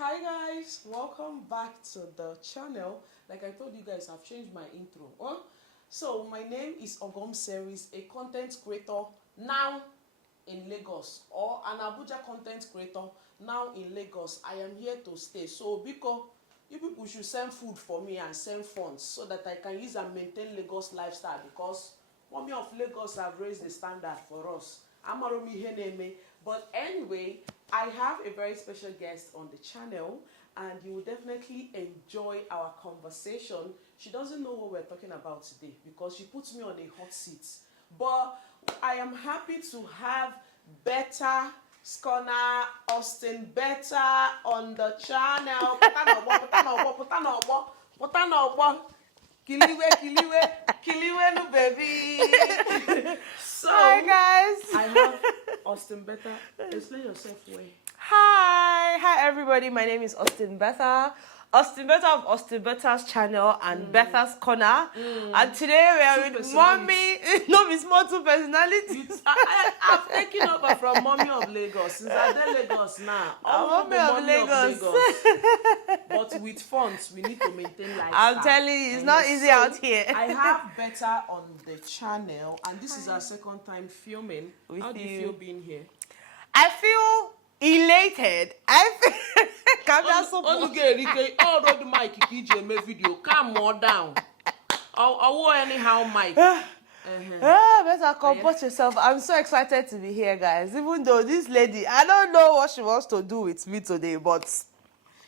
Hi guys, welcome back to the channel. Like I told you guys, I've changed my intro. So my name is OGOM'Sseries, a content creator now in Lagos, or an Abuja content creator now in Lagos. I am here to stay. So because you people should send food for me and send funds so that I can use and maintain Lagos lifestyle, because Mommy of Lagos have raised the standard for us. Amaromi Heneme. But anyway, I have a very special guest on the channel, and you will definitely enjoy our conversation. She doesn't know what we're talking about today because she puts me on a hot seat. But I am happy to have betha Skona Austin Betha on the channel. Kiliwe, no baby. So, hi guys. I have Austin Betha. Explain yourself well. Hi everybody. My name is Austin Betha. Austin Betha of Austin Betha's channel and Betha's Corner. And today we are with Mommy. No, it's more two personalities. I've taken over from Mommy of Lagos. Since I'm in Lagos now. Mommy of Lagos. But with funds, we need to maintain lifestyle. I'm telling you, it's not easy out here. I have Betha on the channel, and this is our second time filming. With How do you feel being here? I feel elated. I feel the mic video. Calm more down. Or anyhow mic. Better comport yourself. I'm so excited to be here, guys. Even though this lady, I don't know what she wants to do with me today, but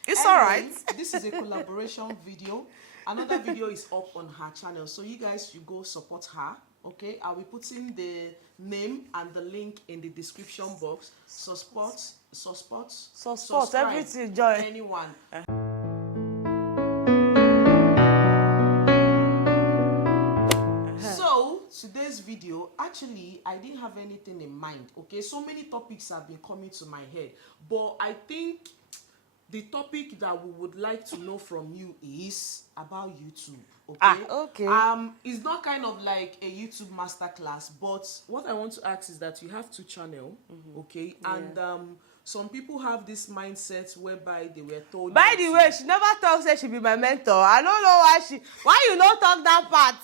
it's all right. This is a collaboration video. Another video is up on her channel, so you guys should go support her. Okay, I'll be putting the name and the link in the description box. Support, everything, joy. Anyone. So today's video, actually, I didn't have anything in mind. Okay, so many topics have been coming to my head, but I think the topic that we would like to know from you is about YouTube. Okay. Okay. It's not kind of like a YouTube masterclass, but what I want to ask is that you have two channels, okay? Yeah. And some people have this mindset whereby they were told. By the way, she never talks that she be my mentor. I don't know why you don't talk that part.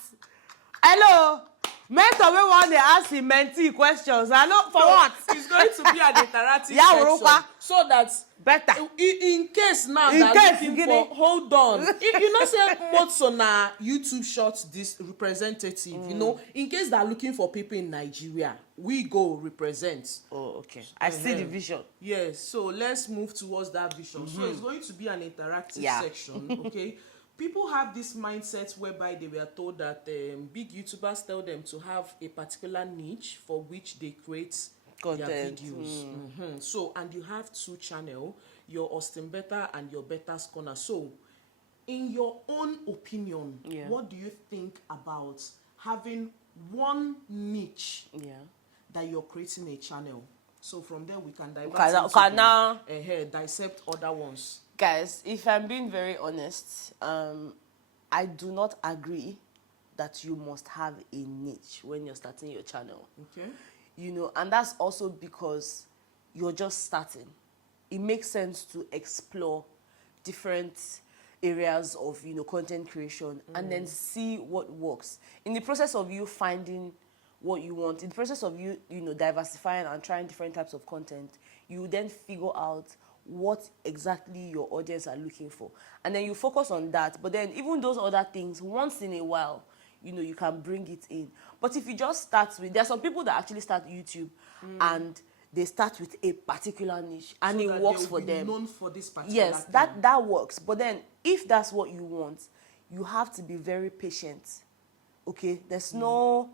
Hello. Mentor, we want to ask the mentee questions. I know for what? It's going to be an interactive section, so that better. In case now that looking for, hold on. If you know say Motsona YouTube short this representative, you know, in case they're looking for people in Nigeria, we go represent. Oh, okay. I see the vision. Yes. So let's move towards that vision. So it's going to be an interactive section. Okay. People have this mindset whereby they were told that big YouTubers tell them to have a particular niche for which they create content, their videos. So, and you have two channels, your Austin Betha and your Betha's Corner. So, in your own opinion, what do you think about having one niche that you're creating a channel? So from there we can dissect other ones. Guys, if I'm being very honest, I do not agree that you must have a niche when you're starting your channel. Okay. You know, and that's also because you're just starting. It makes sense to explore different areas of, you know, content creation and then see what works. In the process of you finding what you want, in the process of you, you know, diversifying and trying different types of content, you then figure out what exactly your audience are looking for. And then you focus on that. But then even those other things, once in a while, you know, you can bring it in. But if you just start with, there are some people that actually start YouTube and they start with a particular niche and so it works for them. Known for this particular thing. That works. But then if that's what you want, you have to be very patient. Okay? There's no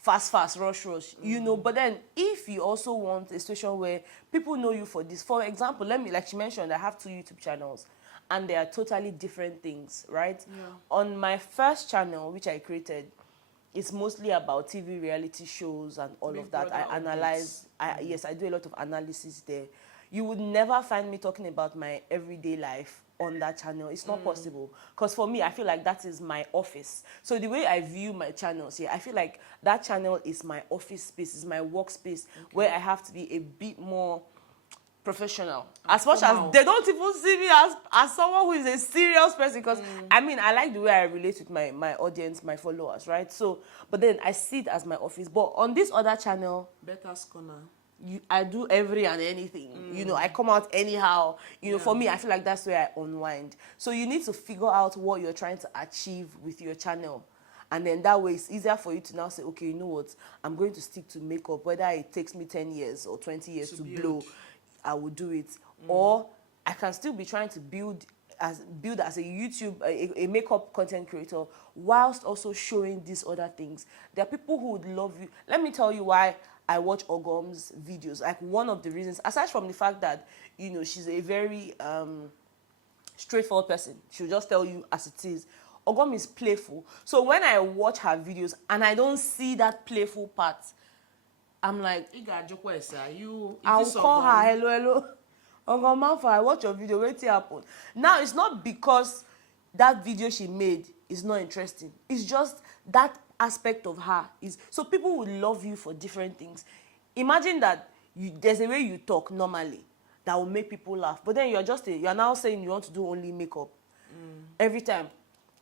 fast, rush, you know. But then if you also want a situation where people know you for this, for example, like she mentioned, I have two YouTube channels and they are totally different things, right? Yeah. On my first channel, which I created, it's mostly about TV reality shows and all of that. I analyze, yes, I do a lot of analysis there. You would never find me talking about my everyday life on that channel. It's not possible. Because for me, I feel like that is my office. So the way I view my channels here, I feel like that channel is my office space, is my workspace, where I have to be a bit more professional. And As much formal. as they don't even see me as someone who is a serious person, because I mean, I like the way I relate with my audience, my followers, right? So, but then I see it as my office. But on this other channel, Betha's Corner. I do every and anything. You know, I come out anyhow. You know, for me, I feel like that's where I unwind. So you need to figure out what you're trying to achieve with your channel. And then that way it's easier for you to now say, okay, you know what, I'm going to stick to makeup. Whether it takes me 10 years or 20 years to blow, I will do it. Or I can still be trying to build as a YouTube, a makeup content creator, whilst also showing these other things. There are people who would love you. Let me tell you why I watch OGOM'S videos. Like, one of the reasons, aside from the fact that, you know, she's a very straightforward person. She'll just tell you as it is. Ogom is playful. So when I watch her videos and I don't see that playful part, I'm like, I'll call her, hello. Ogom Alpha, I watch your video, wait till happen. Now, it's not because that video she made is not interesting. It's just that aspect of her is, so people will love you for different things. Imagine that there's a way you talk normally that will make people laugh, but then you're now saying you want to do only makeup every time.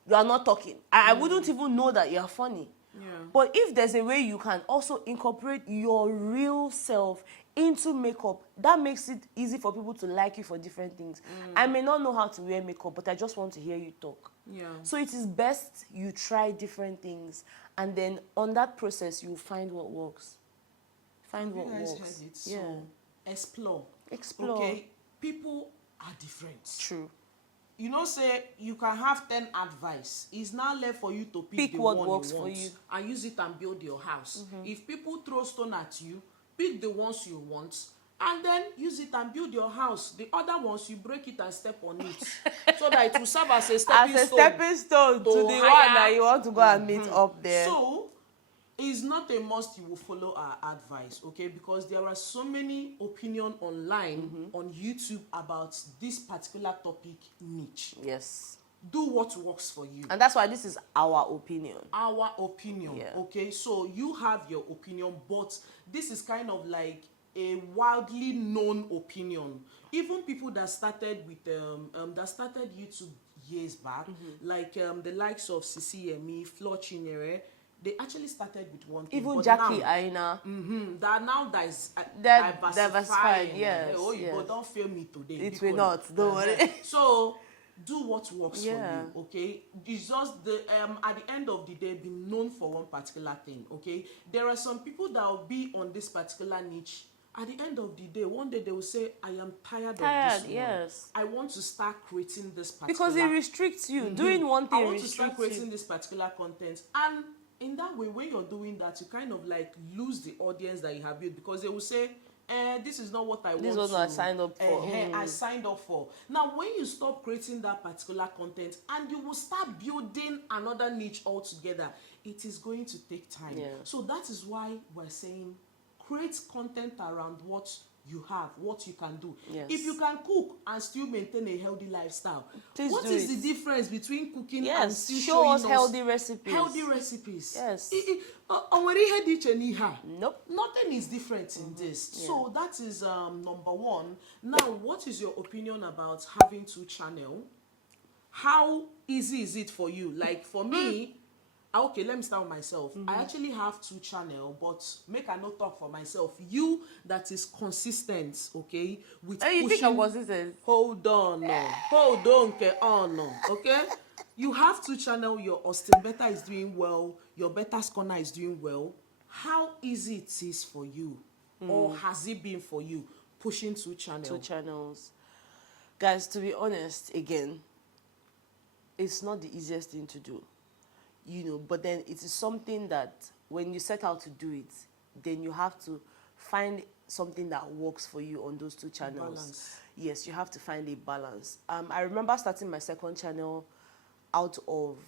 You are not talking. I wouldn't even know that you're funny. Yeah. But if there's a way you can also incorporate your real self into makeup, that makes it easy for people to like you for different things. I may not know how to wear makeup, but I just want to hear you talk. Yeah. So it is best you try different things, and then on that process, you'll find what works. Find what works. Heard it. So Yeah. Explore. Okay. People are different. True. You know, say you can have 10 advice. It's now left for you to pick the what one works you want for you and use it and build your house. If people throw stone at you, pick the ones you want and then use it and build your house. The other ones, you break it and step on it so that it will serve as a stepping stone to the one that you want to go and meet up there. So it's not a must you will follow our advice, okay? Because there are so many opinions online on YouTube about this particular topic niche. Yes. Do what works for you. And that's why this is our opinion. Our opinion, okay? So you have your opinion, but this is kind of like a widely known opinion. Even people that started with YouTube years back, like the likes of Sisi Yemi, Flo Chinyere, they actually started with one thing. Even but Jackie now, Aina. That now diversified, yes. But don't fail me today. It will not, don't worry. So do what works for Yeah. you, okay? It's just the at the end of the day, be known for one particular thing, okay? There are some people that will be on this particular niche. At the end of the day, one day they will say, I am tired of this one. Yes. I want to start creating this particular... Because it restricts you. Doing one thing I want to start restricts creating you. this particular content. And in that way, when you're doing that, you kind of like lose the audience that you have built, because they will say, this is not what I want to... This is what I signed up for. I signed up for. Now, when you stop creating that particular content and you will start building another niche altogether, it is going to take time. Yeah. So that is why we're saying create content around what you have, what you can do. Yes. If you can cook and still maintain a healthy lifestyle, Please what do is it. the difference between cooking and Yes. still Show showing us healthy recipes. Healthy recipes. Yes. Nope. Nothing is different in this. Yeah. So that is number one. Now, what is your opinion about having two channels? How easy is it for you? Like for me, okay, let me start with myself. I actually have two channels, but make I not talk for myself. You that is consistent, okay? With You think I'm consistent? Hold on, okay? You have two channels. Your Austin Betha is doing well. Your Betha's Corner is doing well. How easy it is for you, or has it been for you pushing two channels? Two channels. Guys, to be honest, again, it's not the easiest thing to do. You know, but then it is something that when you set out to do it, then you have to find something that works for you on those two channels. Balance. Yes, you have to find a balance. I remember starting my second channel out of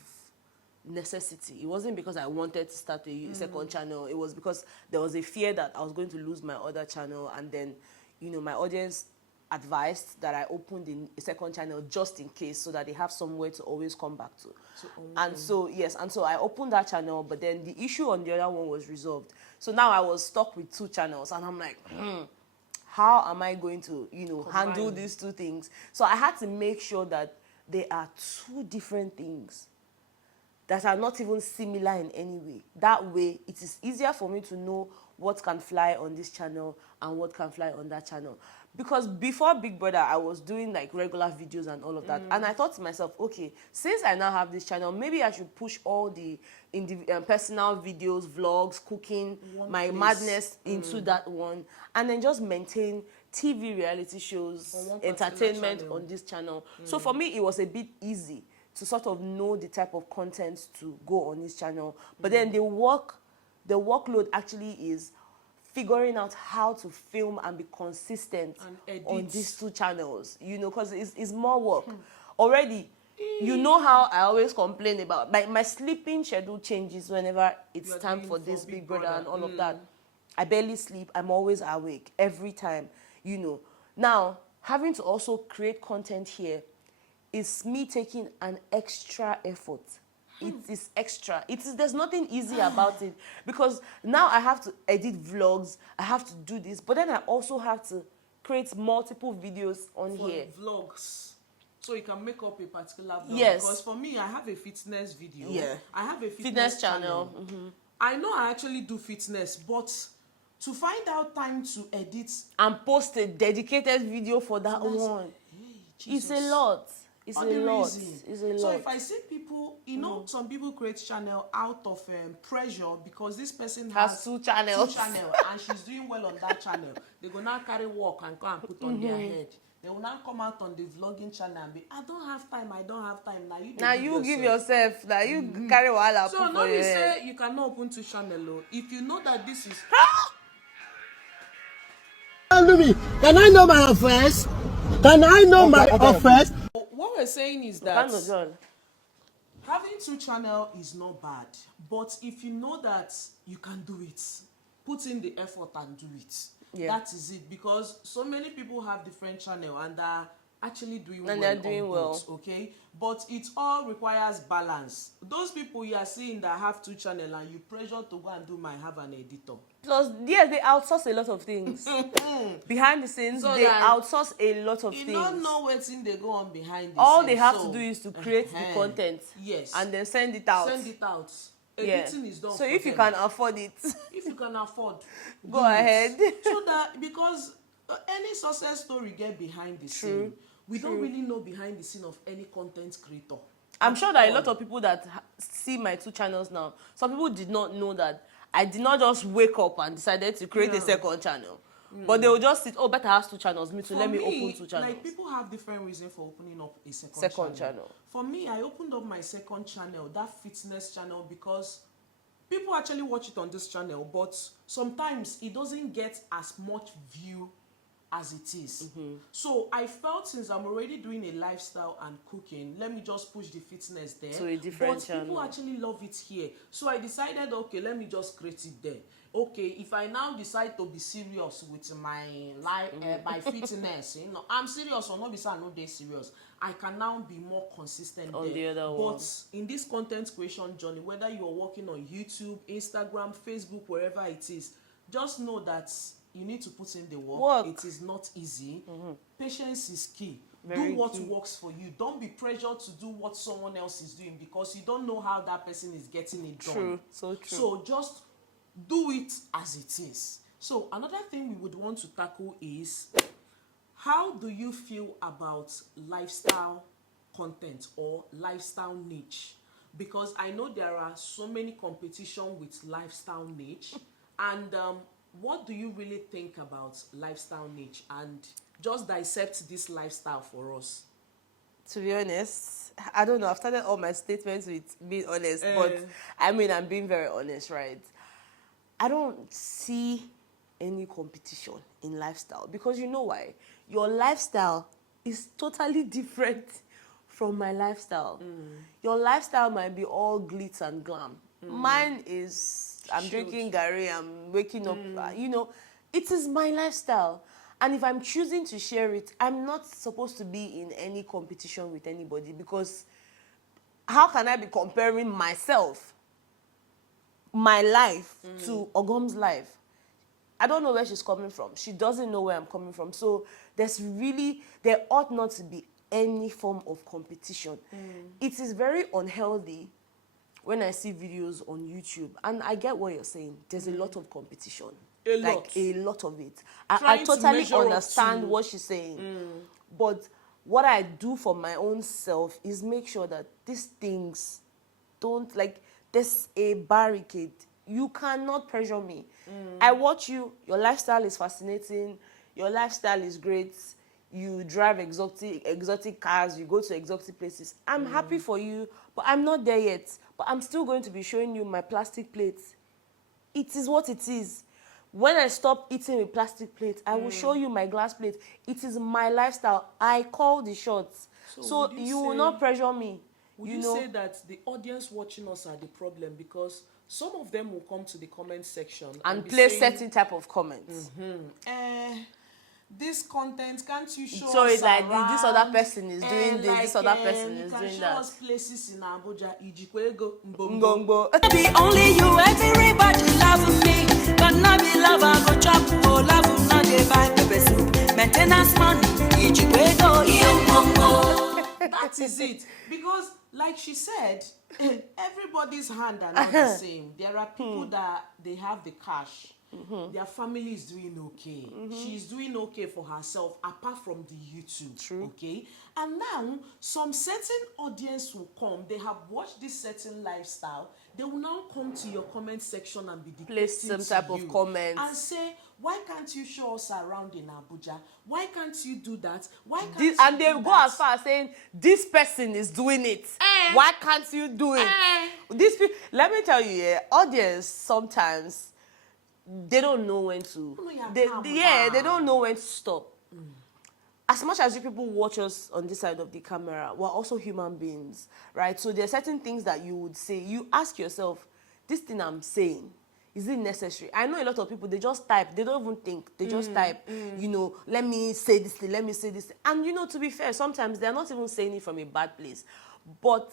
necessity. It wasn't because I wanted to start a second channel. It was because there was a fear that I was going to lose my other channel, and then, you know, my audience advised that I opened a second channel just in case, so that they have somewhere to always come back to. So I opened that channel, but then the issue on the other one was resolved. So now I was stuck with two channels, and I'm like, how am I going to, handle Combine. these two things? So I had to make sure that they are two different things that are not even similar in any way. That way, it is easier for me to know what can fly on this channel and what can fly on that channel. Because before Big Brother, I was doing like regular videos and all of that. And I thought to myself, okay, since I now have this channel, maybe I should push all the personal videos, vlogs, cooking, my madness into that one. And then just maintain TV reality shows, entertainment on this channel. So for me, it was a bit easy to sort of know the type of content to go on this channel. But then the workload actually is figuring out how to film and be consistent on these two channels, because it's more work. Already, you know how I always complain about my sleeping schedule changes whenever it's time for this Big Brother and all of that. I barely sleep. I'm always awake every time, Now, having to also create content here is me taking an extra effort. It is extra. There's nothing easy about it, because now I have to edit vlogs, I have to do this, but then I also have to create multiple videos on here. Vlogs. So you can make up a particular vlog. Yes. Because for me, I have a fitness video. Yeah. I have a fitness channel. I know I actually do fitness, but to find out time to edit and post a dedicated video for that one, it's a lot. It's a lot. It's a lot. So if I see people, some people create channel out of pressure because this person has two channels. And she's doing well on that channel. They go now carry work and go and put on their head. They will now come out on the vlogging channel and be, I don't have time. Now you give yourself. Now you carry wahala. So now you say you cannot open two channel. If you know that this is Can I know my offense? Can I know my offense? What we're saying is that having two channels is not bad, but if you know that you can do it, put in the effort and do it. That is it, because so many people have different channels and are actually doing well. And they're doing well, okay? But it all requires balance. Those people you are seeing that have two channels and you pressure to go and have an editor. Plus, yes, they outsource a lot of things. Behind the scenes, so they outsource a lot of things. You don't know what's in they go on behind the scenes. All they have to do is to create the content. Yes. And then send it out. Editing is done. So if you can afford it. If you can afford, go ahead. So that, because any success story get behind the scene. We don't really know behind the scene of any content creator. I'm sure that a lot of people that see my two channels now, some people did not know that I did not just wake up and decided to create a second channel. But they will just sit, Betha has two channels, let me open two channels. Like, people have different reasons for opening up a second channel. For me, I opened up my second channel, that fitness channel, because people actually watch it on this channel, but sometimes it doesn't get as much view as it is. So I felt, since I'm already doing a lifestyle and cooking, let me just push the fitness there. So a different channel. People actually love it here. So I decided, okay, let me just create it there. Okay, if I now decide to be serious with my life, my fitness, I'm serious or not, because I'm not that serious. I can now be more consistent on there. The other one. But in this content creation journey, whether you're working on YouTube, Instagram, Facebook, wherever it is, just know that you need to put in the work. It is not easy. Patience is key. Do what works for you. Don't be pressured to do what someone else is doing, because you don't know how that person is getting it done. So true. So just do it as it is. So another thing we would want to tackle is, how do you feel about lifestyle content or lifestyle niche? Because I know there are so many competition with lifestyle niche, and what do you really think about lifestyle niche? And just dissect this lifestyle for us. To be honest, I don't know. I've started all my statements with being honest, but I mean, I'm being very honest, right? I don't see any competition in lifestyle, because you know why? Your lifestyle is totally different from my lifestyle. Your lifestyle might be all glitz and glam. Mine is, I'm drinking Gary, I'm waking up, it is my lifestyle. And if I'm choosing to share it, I'm not supposed to be in any competition with anybody, because how can I be comparing myself, my life, to OGOM'S life? I don't know where she's coming from. She doesn't know where I'm coming from. So there ought not to be any form of competition. It is very unhealthy when I see videos on YouTube, and I get what you're saying. There's a lot of competition. A lot of it. I totally understand what she's saying. But what I do for my own self is make sure that these things don't, like, there's a barricade. You cannot pressure me. I watch you. Your lifestyle is fascinating. Your lifestyle is great. You drive exotic cars. You go to exotic places. I'm happy for you, but I'm not there yet. But I'm still going to be showing you my plastic plates. It is what it is. When I stop eating with plastic plates, I will show you my glass plate. It is my lifestyle. I call the shots. So you will not pressure me. Would you say that the audience watching us are the problem? Because some of them will come to the comment section and play certain type of comments. This content, can't you show so us it's like around? this other person is doing this, like, this other person is doing show that. us places in Abuja, Ijikwego, Mbombo. Be only you, everybody love me. But not be love, I go chop, oh, love, not dey buy pepper soup. Maintenance money, Ijikwego, That is it. Because, like she said, everybody's hand are not the same. There are people that they have the cash. Their family is doing okay. She's doing okay for herself, apart from the YouTube. True. Okay. And now, some certain audience will come. They have watched this certain lifestyle. They will now come to your comment section and be Place some type of comments and say, "Why can't you show us around in Abuja? Why can't you do that? Why can't this, you and they do go that?" as far as saying this person is doing it. Why can't you do it? These people, let me tell you, audience sometimes they don't know when to. They don't know when to stop. As much as you people watch us on this side of the camera, we're also human beings, right? So there are certain things that you would say. You ask yourself, this thing I'm saying, is it necessary? I know a lot of people, they just type. They don't even think. They just type, let me say this thing, let me say this thing. And, to be fair, sometimes they're not even saying it from a bad place. But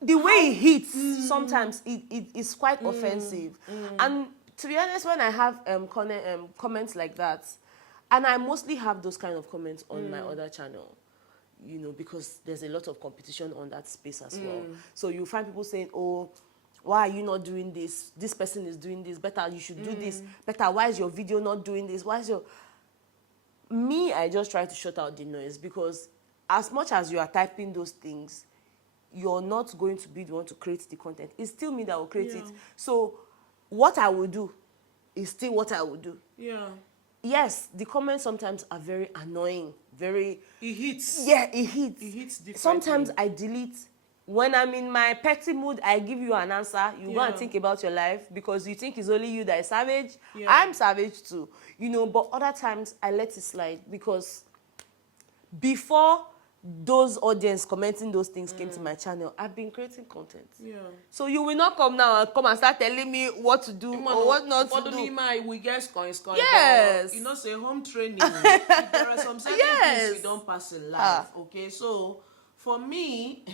the way it hits, sometimes it is quite offensive. And to be honest, when I have comments like that, and I mostly have those kind of comments on my other channel, because there's a lot of competition on that space as well. So you find people saying, "Oh, why are you not doing this? This person is doing this. Better, you should do this. Better, why is your video not doing this? Why is your..." Me, I just try to shut out the noise, because as much as you are typing those things, you're not going to be the one to create the content. It's still me that will create it. So what I will do is still what I will do. Yeah. Yes, the comments sometimes are very annoying, very... It hits. Yeah, it hits. It hits differently. Sometimes I delete. When I'm in my petty mood, I give you an answer. You go and think about your life, because you think it's only you that is savage. Yeah. I'm savage too. But other times I let it slide, because before those audience commenting those things came to my channel, I've been creating content. Yeah. So you will not come now and come and start telling me what to do or what not to do. We get coins. Yes. Say home training. There are some certain things we don't pass in life. Okay, so for me,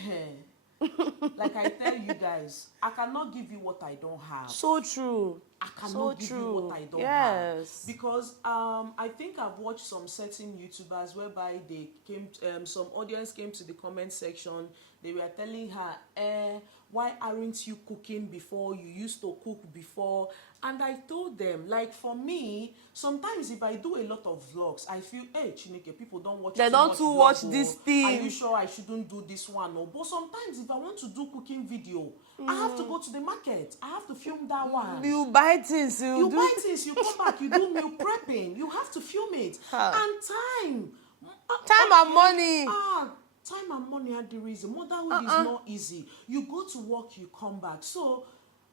like I tell you guys, I cannot give you what I don't have. So true. I cannot give you what I don't have. Because I think I've watched some certain YouTubers whereby they came, some audience came to the comment section. They were telling her, why aren't you cooking before? You used to cook before. And I told them, like, for me, sometimes if I do a lot of vlogs, I feel, hey, Chineke, people don't watch. They don't too watch this thing. Are you sure I shouldn't do this one? No. But sometimes if I want to do cooking video, I have to go to the market. I have to film that one. You buy things. You buy things. You come back. You do meal prepping. You have to film it. And time and money. Time and money are the reason. Motherhood is not easy. You go to work, you come back. So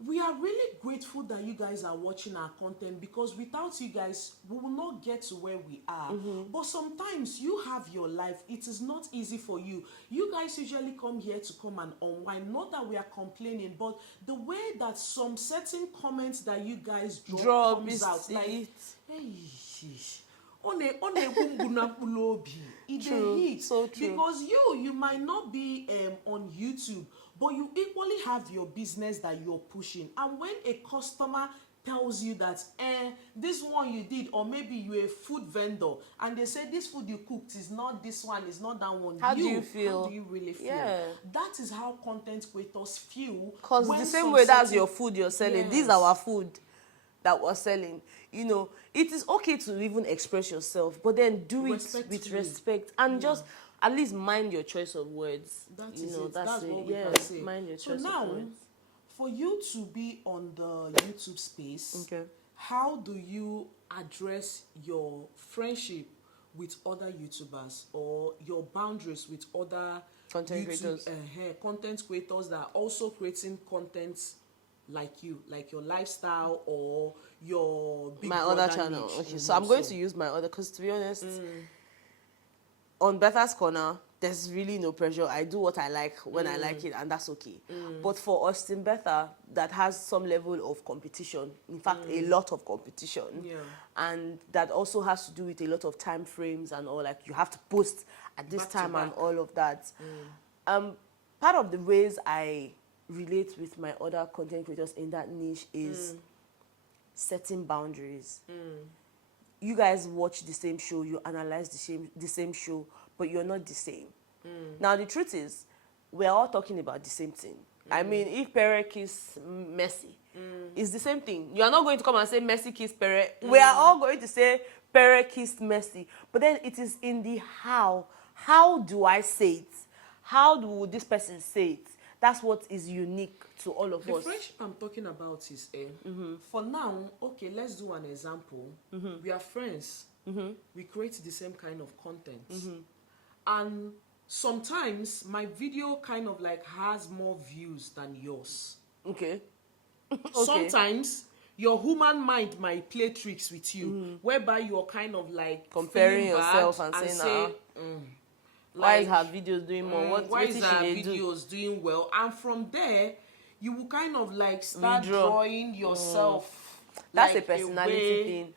we are really grateful that you guys are watching our content, because without you guys, we will not get to where we are. But sometimes you have your life. It is not easy for you. You guys usually come here to come and unwind. Not that we are complaining, but the way that some certain comments that you guys drop comes out, like, hey, True. So true. Because you might not be on YouTube, but you equally have your business that you're pushing. And when a customer tells you that this one you did, or maybe you're a food vendor and they say this food you cooked is not this one, is not that one. How do you feel? How do you really feel? Yeah. That is how content creators feel. Because when the same some way that's certain- your food you're selling, this is Yes. our food that we're selling. You know, it is okay to even express yourself, but then do it with Respectfully. respect and just at least mind your choice of words. That you is know, it. that's it. what we Yeah, can say. mind your So choice now, of words. for you to be on the YouTube space, Okay. how do you address your friendship with other YouTubers or your boundaries with other Content creators. content creators that are also creating content like you, like your lifestyle or your Big My Brother other channel. niche? Okay, so I'm going to use my other, because to be honest, on Betha's Corner, there's really no pressure. I do what I like when I like it, and that's okay. But for Austin Betha, that has some level of competition, in fact, a lot of competition, and that also has to do with a lot of time frames and all, like you have to post at this Back to time and back. all of that. Part of the ways I relate with my other content creators in that niche is setting boundaries. You guys watch the same show, you analyze the same show, but you're not the same. Now, the truth is, we're all talking about the same thing. I mean, if Pere kissed Messi, it's the same thing. You are not going to come and say Messi kissed Pere. We are all going to say Pere kissed Messi. But then it is in the how. How do I say it? How do this person say it? That's what is unique to all of The us. friendship I'm talking about is, for now, okay, let's do an example. We are friends. We create the same kind of content. And sometimes my video kind of like has more views than yours. Okay. Sometimes your human mind might play tricks with you, whereby you're kind of like Comparing feeling yourself bad and saying, say, Why is like, her videos doing more? why What is is our she do? videos doing well? And from there, you will kind of like start Withdraw. drawing yourself. That's like a personality way. thing.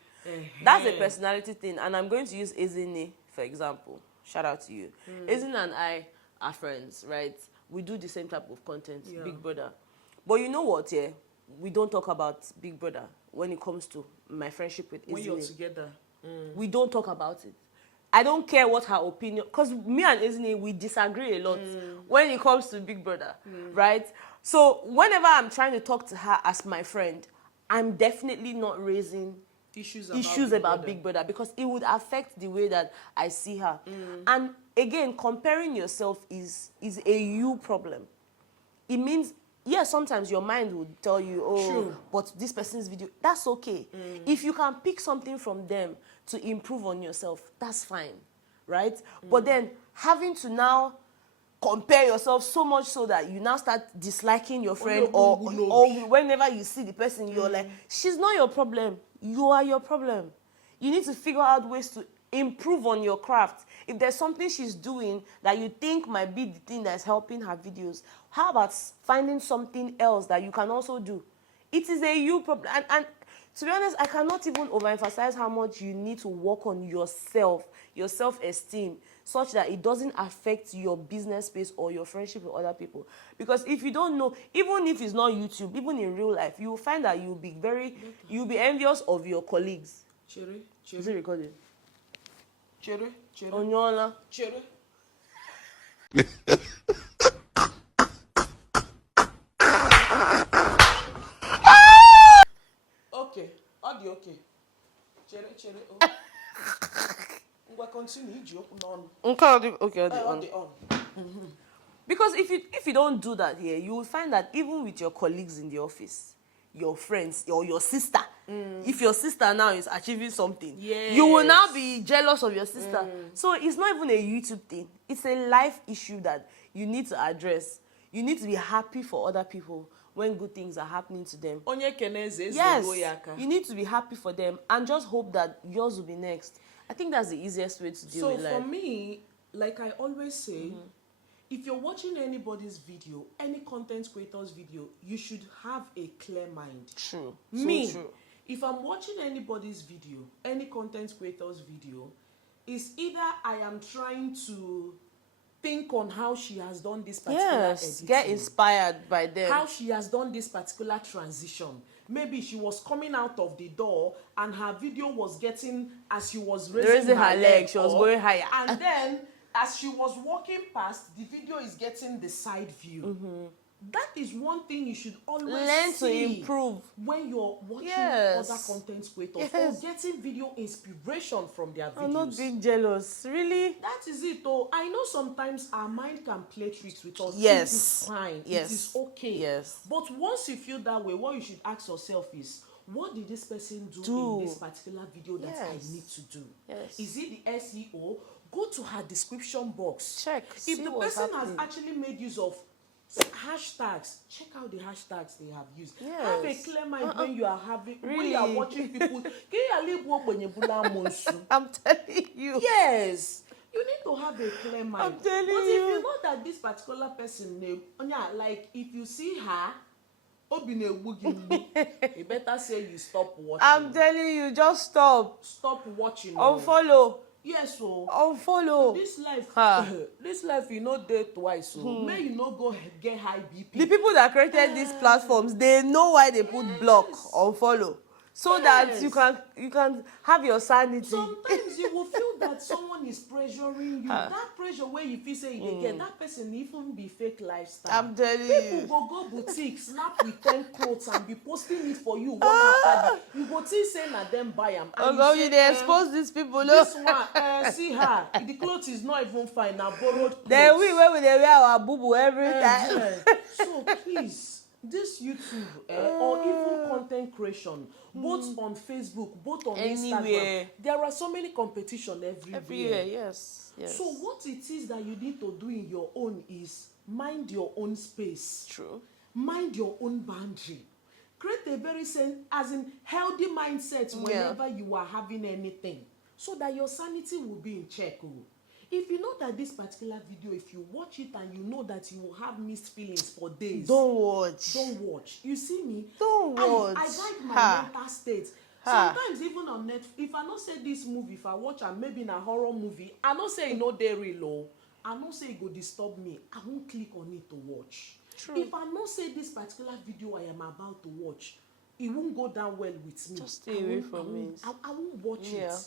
That's a personality thing. And I'm going to use Ezine, for example. Shout out to you. Ezine and I are friends, right? We do the same type of content, Yeah. Big Brother. But you know what, yeah? We don't talk about Big Brother when it comes to my friendship with When you're Ezine. together. We don't talk about it. I don't care what her opinion, because me and Ezine, we disagree a lot when it comes to Big Brother, right? So whenever I'm trying to talk to her as my friend, I'm definitely not raising Issues about Big Brother, because it would affect the way that I see her. And again, comparing yourself is a you problem. It means, yeah, sometimes your mind would tell you, True. but this person's video, that's okay. If you can pick something from them to improve on yourself, that's fine, right? But then having to now compare yourself so much so that you now start disliking your friend, or whenever you see the person, you're like, she's not your problem. You are your problem. You need to figure out ways to improve on your craft. If there's something she's doing that you think might be the thing that's helping her videos, how about finding something else that you can also do? It is a you problem. And to be honest, I cannot even overemphasize how much you need to work on yourself, your self-esteem, such that it doesn't affect your business space or your friendship with other people. Because if you don't know, even if it's not YouTube, even in real life, you will find that you'll be envious of your colleagues. Chere, Is it recorded? chere, chere, Onyola. chere. Okay, audio okay. Chere, chere. Oh. We'll continue. Iji okwu n'ọnụ. Okay. Ọ dị on. Because if you don't do that here, you will find that even with your colleagues in the office, your friends or your sister, if your sister now is achieving something, you will now be jealous of your sister. So it's not even a YouTube thing. It's a life issue that you need to address. You need to be happy for other people when good things are happening to them. Onye keneze eze Yes, ruo ya aka. you need to be happy for them and just hope that yours will be next. I think that's the easiest way to deal with life. So for me, like I always say, if you're watching anybody's video, any content creator's video, you should have a clear mind. True. Me, So true. if I'm watching anybody's video, any content creator's video, it's either I am trying to think on how she has done this particular Yes, editing, get inspired by them. how she has done this particular transition. maybe she was coming out of the door and her video was getting, as she was Raising her leg, she was up, going higher. and then as she was walking past, the video is getting the side view. That is one thing you should always learn to see improve when you're watching Yes. other content creators Yes. or getting video inspiration from their videos. I'm not being jealous, really. That is it, though. I know sometimes our mind can play tricks with us. Yes. It is fine. Yes. It is okay. Yes. But once you feel that way, what you should ask yourself is, what did this person do in this particular video that I Yes. need to do? Yes. Is it the SEO? Go to her description box. Check, If see the what's person happening. has actually made use of hashtags, check out the hashtags they have used. Have a Yes. clear mind when you are having, when Really? you are watching people. I'm telling you. Yes, you need to have a clear mind. I'm telling but if you. you know that this particular person name, like if you see her, you better say you stop watching. I'm telling you, just stop. Stop watching. Unfollow. Yes, so Unfollow. this life, Ha. this life you know date twice. So may you not go get high BP. The people that created these platforms, they know why they put block, unfollow. So that Yes. you can have your sanity. Sometimes you will feel that someone is pressuring you. That pressure where you feel say you get that person even be fake lifestyle. I'm telling People you. go boutique, snap with 10 clothes and be posting it for you one after the. You go see say na them buy them. Oh God, you they expose these people. No. This one, see her. The clothes is not even fine. Now borrowed clothes. Then we where we they wear our boo boo every time. So please, this YouTube or even content creation, both on Facebook, both on Instagram, Anywhere. there are so many competition everywhere. Everywhere, yes. Yes. So what it is that you need to do in your own is mind your own space. True. Mind your own boundary. Create a very as in healthy mindset whenever you are having anything, so that your sanity will be in check. If you know that this particular video, if you watch it and you know that you will have mixed feelings for days, Don't watch. don't watch. You see me? Don't watch. I guide my Ha. mental state. Ha. Sometimes even on Netflix, if I not say this movie, if I watch and maybe in a horror movie, I not say no they real low. I not say it go disturb me. I won't click on it to watch. True. If I not say this particular video I am about to watch, it won't go down well with me. Just stay away from it. I won't watch Yeah. it.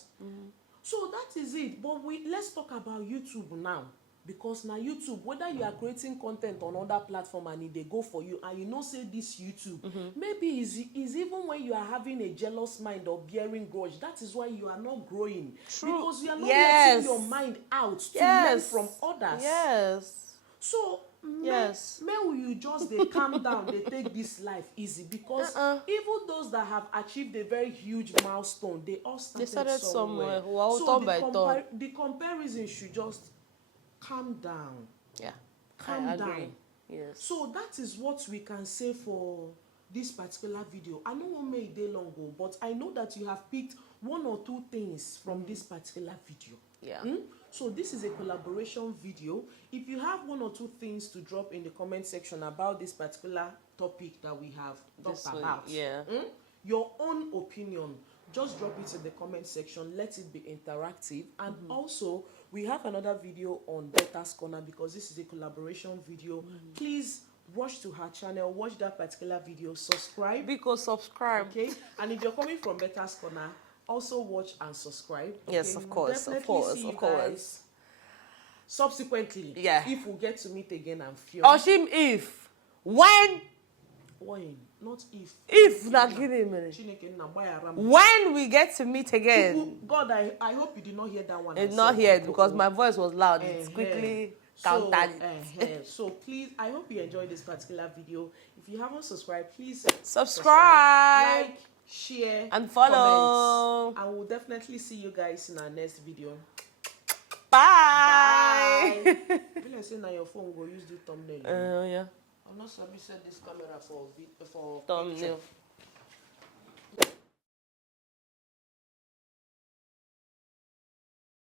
So that is it. But let's talk about YouTube now. Because now YouTube, whether you are creating content on other platform and they go for you, and you know say this YouTube, maybe is even when you are having a jealous mind or bearing grudge, that is why you are not growing. True. Because you are not Yes. letting your mind out to Yes. learn from others. Yes. So Yes. may you just they calm down, they take this life easy, because even those that have achieved a very huge milestone, they all started somewhere. Well, So turn by turn. the comparison should just calm down. Yeah. Calm I agree. down. Yes. So that is what we can say for this particular video. I know one made a day long ago, but I know that you have picked one or two things from this particular video. Yeah. So this is a collaboration video. If you have one or two things to drop in the comment section about this particular topic that we have talked about, your own opinion, just drop it in the comment section. Let it be interactive. And also, we have another video on Betha's Corner, because this is a collaboration video. Please rush to her channel, watch that particular video, subscribe. Because subscribe. Okay, and if you're coming from Betha's Corner, also watch and subscribe. Yes, Okay? of course, We'll of definitely course, see of you course. guys subsequently. Yeah. If we get to meet again and film. Oshim if. When? When? Not if. If na gini mere. Chineke nna gbaghara m. When we get to meet again. People, God, I hope you did not hear that one. It's I not said. here because my voice was loud. It's Eh, quickly so, counted it. so please, I hope you enjoyed this particular video. If you haven't subscribed, please Subscribe. like, share, And follow. comment. And we'll definitely see you guys in our next video. Bye. When I say now your phone, go use the thumbnail. Yeah. I'm not sure we set this camera for Thumbnail.